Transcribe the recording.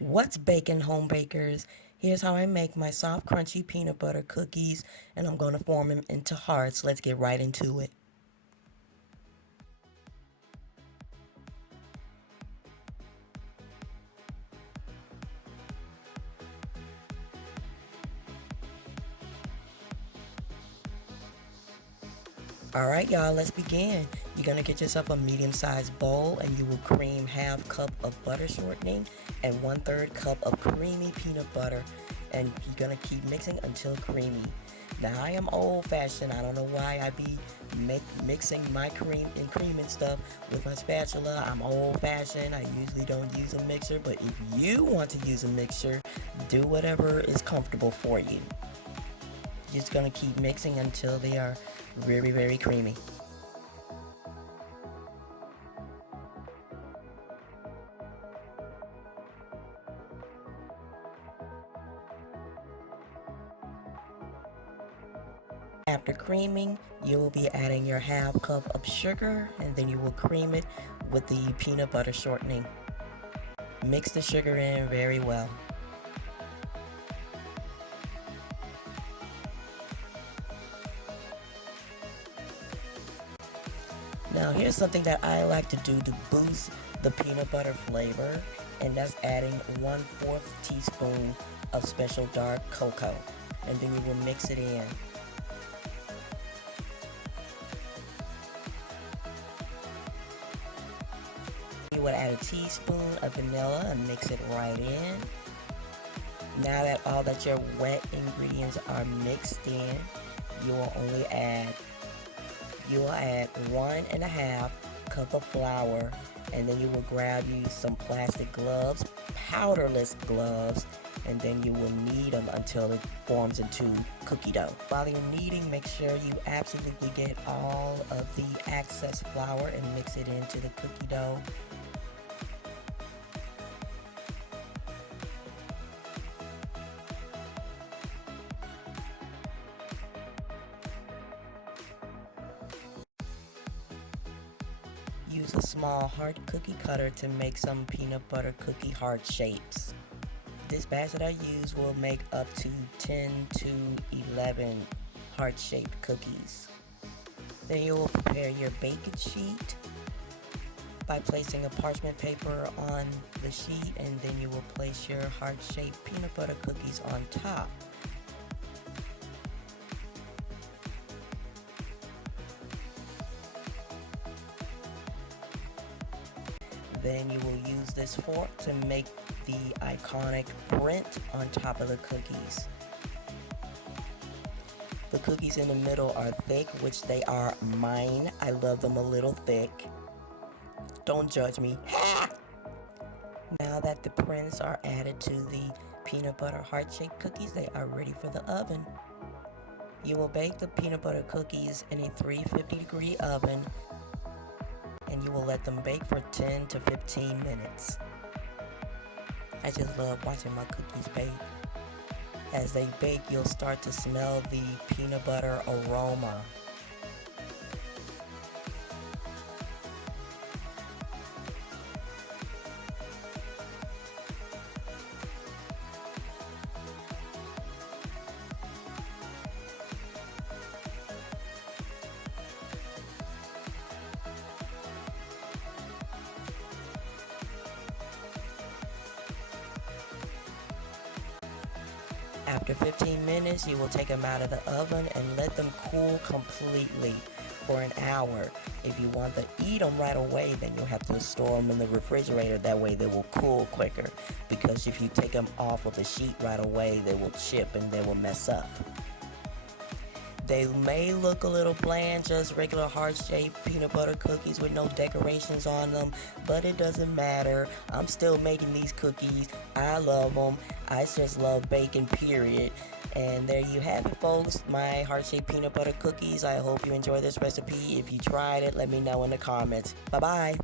What's baking, home bakers? Here's how I make my soft, crunchy peanut butter cookies, and I'm going to form them into hearts. Let's get right into it. Alright, y'all, let's begin. You're going to get yourself a medium-sized bowl, and you will cream half cup of butter shortening and 1/3 cup of creamy peanut butter, and you're going to keep mixing until creamy. Now, I am old-fashioned. I don't know why I be mixing my cream and stuff with my spatula. I'm old-fashioned. I usually don't use a mixer, but if you want to use a mixer, do whatever is comfortable for you. Just going to keep mixing until they are very, very creamy. After creaming, you will be adding your half cup of sugar, and then you will cream it with the peanut butter shortening. Mix the sugar in very well. Now here's something that I like to do to boost the peanut butter flavor, and that's adding 1/4 teaspoon of special dark cocoa, and then you will mix it in. You would add a teaspoon of vanilla and mix it right in. Now that all that your wet ingredients are mixed in, you will add 1.5 cup of flour, and then you will grab you some plastic gloves, powderless gloves, and then you will knead them until it forms into cookie dough. While you're kneading, make sure you absolutely get all of the excess flour and mix it into the cookie dough. Use a small heart cookie cutter to make some peanut butter cookie heart shapes. This batch that I use will make up to 10 to 11 heart-shaped cookies. Then you will prepare your baking sheet by placing a parchment paper on the sheet, and then you will place your heart-shaped peanut butter cookies on top. Then you will use this fork to make the iconic print on top of the cookies. The cookies in the middle are thick, which they are mine. I love them a little thick. Don't judge me. Now that the prints are added to the peanut butter heart-shaped cookies, they are ready for the oven. You will bake the peanut butter cookies in a 350-degree oven, and you will let them bake for 10 to 15 minutes. I just love watching my cookies bake. As they bake, you'll start to smell the peanut butter aroma. After 15 minutes, you will take them out of the oven and let them cool completely for an hour. If you want to eat them right away, then you'll have to store them in the refrigerator. That way they will cool quicker, because if you take them off of the sheet right away, they will chip and they will mess up. They may look a little bland, just regular heart-shaped peanut butter cookies with no decorations on them, but it doesn't matter. I'm still making these cookies. I love them. I just love baking, period. And there you have it, folks, my heart-shaped peanut butter cookies. I hope you enjoy this recipe. If you tried it, let me know in the comments. Bye-bye.